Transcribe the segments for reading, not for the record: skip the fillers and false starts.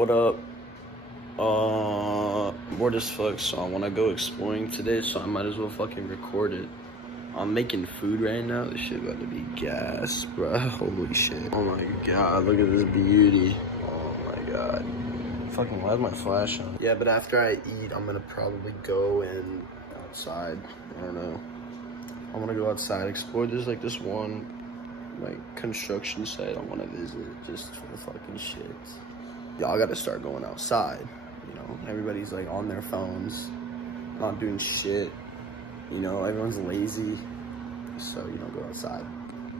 What up? Bored as fuck, so I want to go exploring today, so I might as well fucking record it. I'm making food right now. This shit about to be gas, bro. Holy shit. Oh my god, look at this beauty. Oh my god. Fucking, why is my flash on? Yeah, but after I eat, I'm gonna probably go and outside. I don't know. I want to go outside, explore. There's like this one like construction site I want to visit just for the fucking shits. Y'all gotta start going outside. You know, everybody's like on their phones, not doing shit. You know, everyone's lazy, so you don't go outside.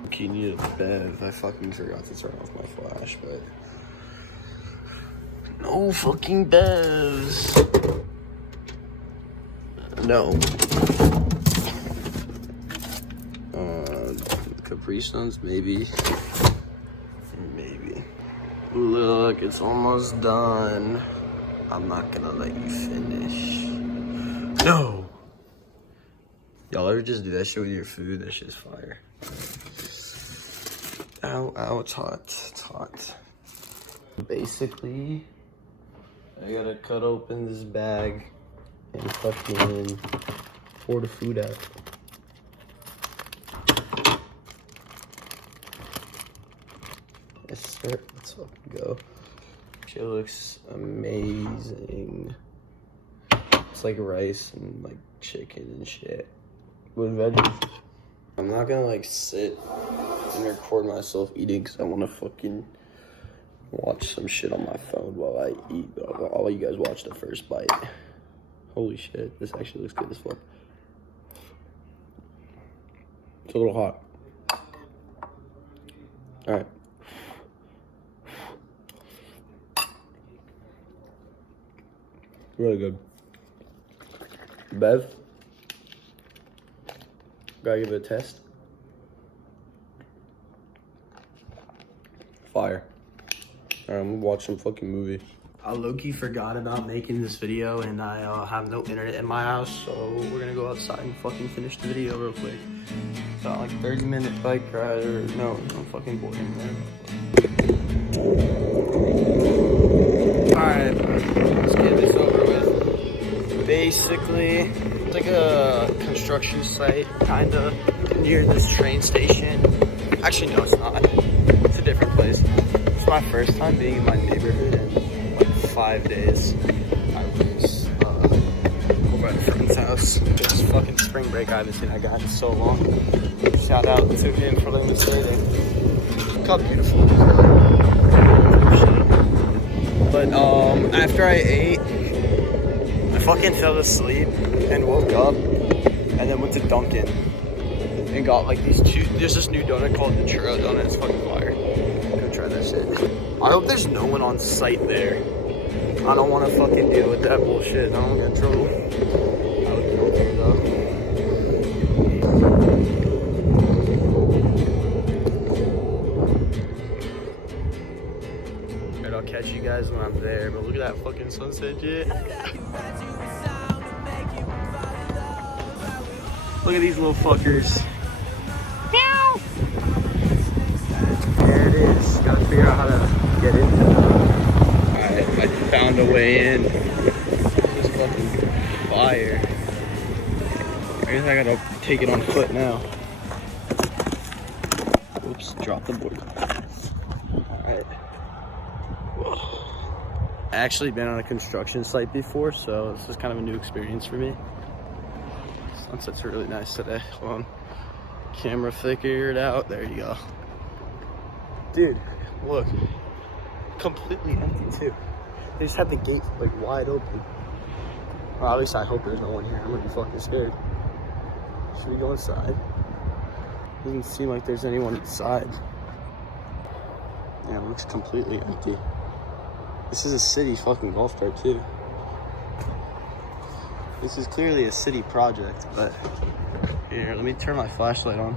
Okay, you need a bev. I fucking forgot to turn off my flash, but no fucking bevs. No. Capri Suns, maybe. Maybe. Look, it's almost done. I'm not gonna let you finish. No! Y'all ever just do that shit with your food? That shit's fire. Ow, ow, it's hot. It's hot. Basically, I gotta cut open this bag and fucking pour the food out. Yes, sir. Let's fucking go. Shit looks amazing. It's like rice and like chicken and shit with veggies. I'm not gonna like sit and record myself eating because I want to fucking watch some shit on my phone while I eat. But I'll let you guys watch the first bite. Holy shit, this actually looks good as fuck. It's a little hot. All right. Really good. Bev? Gotta give it a test. Fire. Alright, I'm gonna watch some fucking movie. I low-key forgot about making this video and I have no internet in my house, so we're gonna go outside and fucking finish the video real quick. About like 30-minute bike ride or no, I'm fucking bored anymore. Alright, let's get this over with. Basically, it's like a construction site, kinda, near this train station. Actually, no, it's not. It's a different place. It's my first time being in my neighborhood in like 5 days. I was over at a friend's house. It's fucking spring break. I haven't seen that guy in so long. Shout out to him for letting me stay there. Look how beautiful it is. But after I ate, I fucking fell asleep and woke up and then went to Dunkin' and got like these two. There's this new donut called the Churro donut. It's fucking fire. Go try that shit. I hope there's no one on site there. I don't want to fucking deal with that bullshit. I don't get in trouble. I would be okay though. Alright, I'll catch you guys when I'm there. But look at that fucking sunset shit. Look at these little fuckers. Meow. There it is. Gotta figure out how to get in. Alright, I found a way in. This fucking fire. I guess I gotta take it on foot now. Oops, drop the board. Alright. I actually been on a construction site before, so this is kind of a new experience for me. Sunset's really nice today. Hold on. Camera figured out. There you go. Dude, look. Completely empty too. They just have the gate like wide open. Well, at least I hope there's no one here. I'm gonna be fucking scared. Should we go inside? Doesn't seem like there's anyone inside. Yeah, it looks completely empty. This is a city fucking golf cart too. This is clearly a city project, but here, let me turn my flashlight on.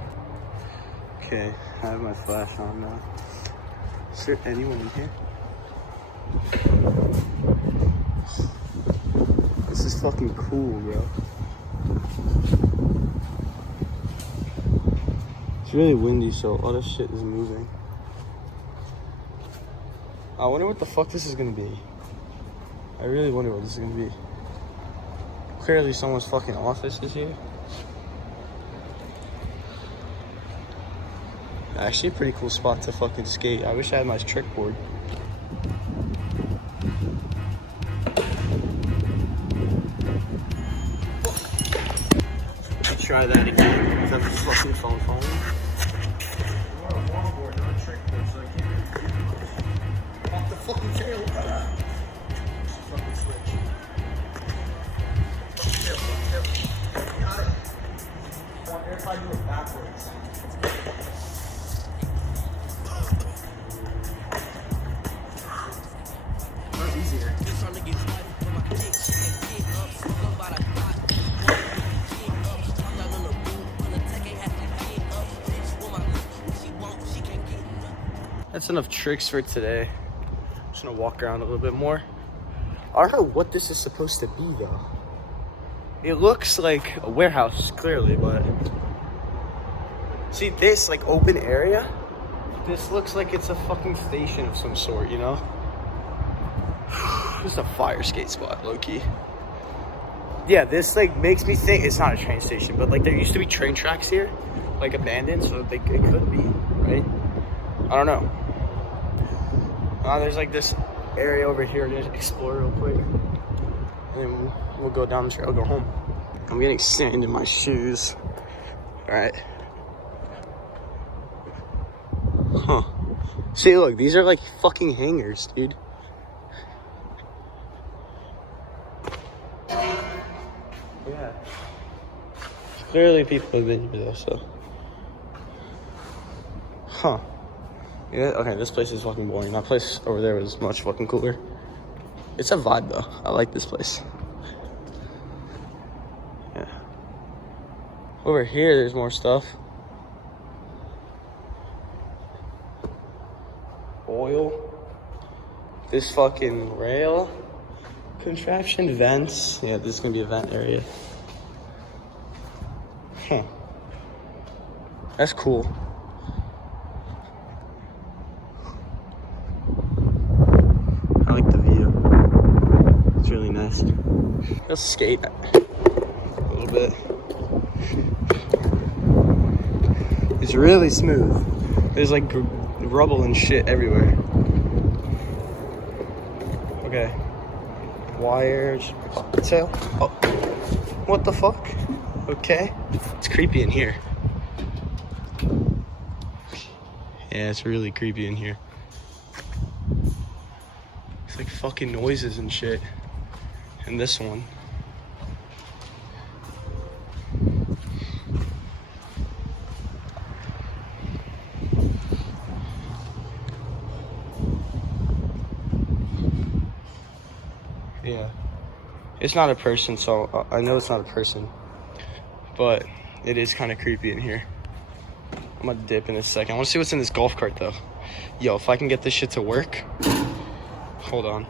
Okay, I have my flash on now. Is there anyone in here? This is fucking cool, bro. It's really windy, so all this shit is moving. I wonder what the fuck this is gonna be. I really wonder what this is gonna be. Clearly someone's fucking office is here. Actually, a pretty cool spot to fucking skate. I wish I had my trick board. Try that again. Is that the fucking phone phone? You want a longboard, not a trick board, so I can't off the fucking tail. Fucking switch. Got it. What if I do it backwards? That's easier. That's enough tricks for today. Just gonna walk around a little bit more. I don't know what this is supposed to be though. It looks like a warehouse, clearly, but see this like open area? This looks like it's a fucking station of some sort, you know? This is a fire skate spot, low-key. Yeah, this like makes me think it's not a train station, but like there used to be train tracks here, like abandoned, so it could be, right? I don't know. There's like this area over here to explore real quick. And then we'll go down the trail, go home. I'm getting sand in my shoes. All right. Huh. See, look, these are like fucking hangers, dude. Yeah. Clearly people have been here though, so. Huh. Yeah, okay, this place is fucking boring. That place over there was much fucking cooler. It's a vibe though. I like this place. Yeah. Over here, there's more stuff. Oil. This fucking rail contraption, vents. Yeah, this is gonna be a vent area. Huh. That's cool. I like the view. It's really nice. Let's skate a little bit. It's really smooth. There's like rubble and shit everywhere. Okay. Wires. Tail. Oh. What the fuck? Okay. It's creepy in here. Yeah, it's really creepy in here. It's like fucking noises and shit. And this one. Yeah. It's not a person, so I know it's not a person. But it is kind of creepy in here. I'm gonna dip in a second. I wanna see what's in this golf cart though. Yo, if I can get this shit to work. Hold on.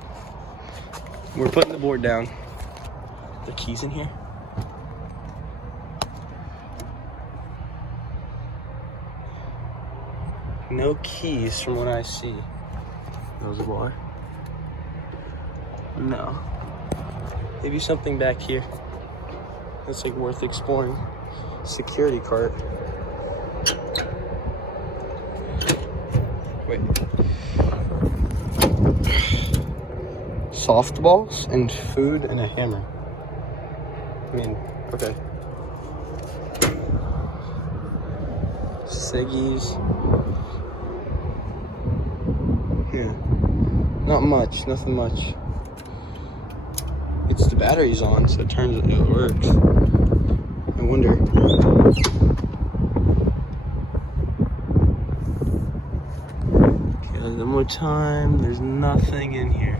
We're putting the board down. The keys in here. No keys from what I see. There's a bar. No. Maybe something back here. That's like worth exploring. Security cart. Wait. Softballs and food and a hammer. I mean, okay. Ciggies. Yeah. Not much, nothing much. It's the battery's on, so it works. I wonder. Okay, one more time. There's nothing in here.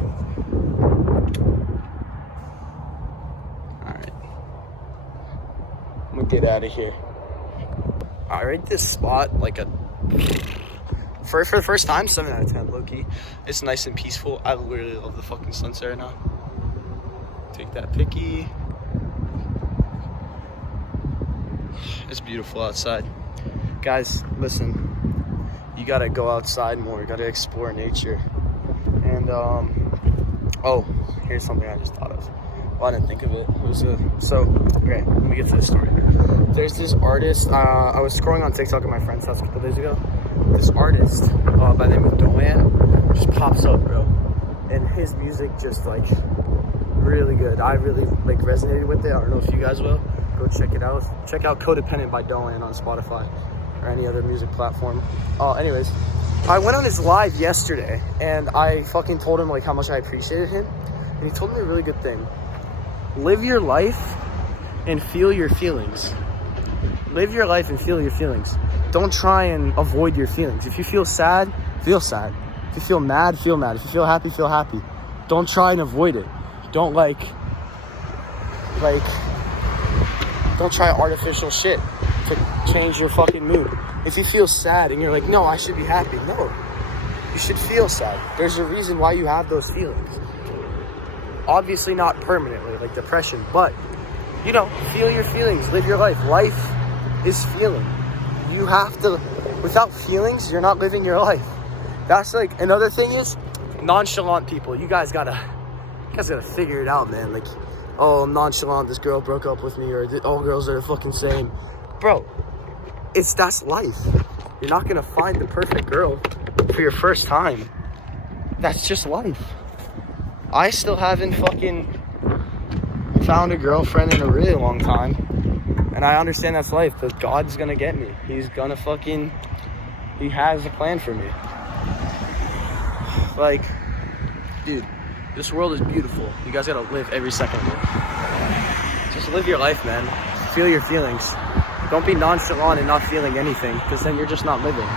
Alright. I'm gonna get out of here. I rate this spot like a... For the first time, 7 out of 10, low-key. It's nice and peaceful. I literally love the fucking sunset right now. Take that picky. It's beautiful outside. Guys, listen. You gotta go outside more. You gotta explore nature. And Oh, here's something I just thought of. Well, I didn't think of it. It was okay, let me get to this story. There's this artist, I was scrolling on TikTok at my friend's house a couple days ago. This artist, by the name of Doan, just pops up, bro. And his music just, like, really good. I really, like, resonated with it. I don't know if you guys will. Go check it out. Check out Codependent by Doan on Spotify or any other music platform. Anyways, I went on his live yesterday, and I fucking told him, like, how much I appreciated him. And he told me a really good thing. Live your life and feel your feelings. Live your life and feel your feelings. Don't try and avoid your feelings. If you feel sad, feel sad. If you feel mad, feel mad. If you feel happy, feel happy. Don't try and avoid it. Don't don't try artificial shit to change your fucking mood. If you feel sad and you're like, no, I should be happy. No, you should feel sad. There's a reason why you have those feelings. Obviously not permanently, like depression, but, you know, feel your feelings, live your life. Life is feeling. You have to, without feelings, you're not living your life. That's like, another thing is, nonchalant people, you guys gotta figure it out, man. Like, oh, I'm nonchalant, this girl broke up with me, or all girls are the fucking same. Bro, that's life. You're not gonna find the perfect girl for your first time. That's just life. I still haven't fucking found a girlfriend in a really long time. And I understand that's life, but God's gonna get me. He's gonna he has a plan for me. Like, dude, this world is beautiful. You guys gotta live every second of it. Just live your life, man. Feel your feelings. Don't be nonchalant and not feeling anything, because then you're just not living.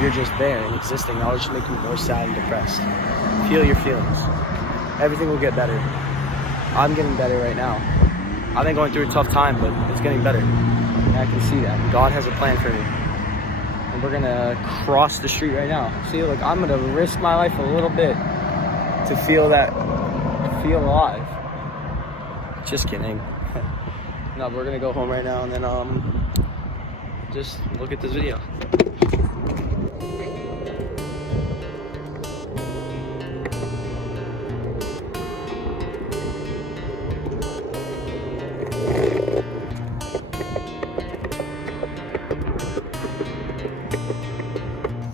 You're just there and existing. That'll just make you more sad and depressed. Feel your feelings. Everything will get better. I'm getting better right now. I've been going through a tough time, but it's getting better. And I can see that. God has a plan for me. And we're gonna cross the street right now. See, look, I'm gonna risk my life a little bit to feel alive. Just kidding. No, we're gonna go home right now and then just look at this video.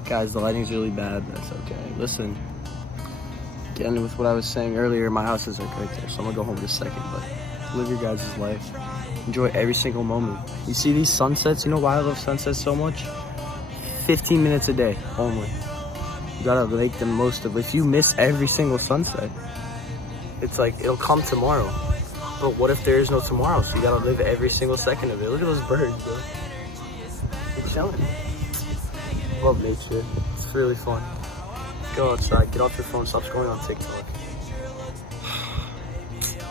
Guys, the lighting's really bad. That's okay. Listen, getting with what I was saying earlier, my house is like right there, so I'm gonna go home in a second, but live your guys' life. Enjoy every single moment. You see these sunsets? You know why I love sunsets so much? 15 minutes a day only. You gotta make the most of it. If you miss every single sunset, it's like, it'll come tomorrow. But what if there is no tomorrow? So you gotta live every single second of it. Look at those birds, bro. They're chilling. Love nature. It's really fun. Go outside, get off your phone, stop scrolling on TikTok.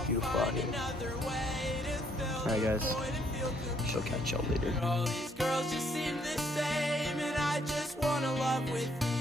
Beautiful out here. Alright guys, she'll catch y'all later. All these girls just seem the same, and I just wanna love with you.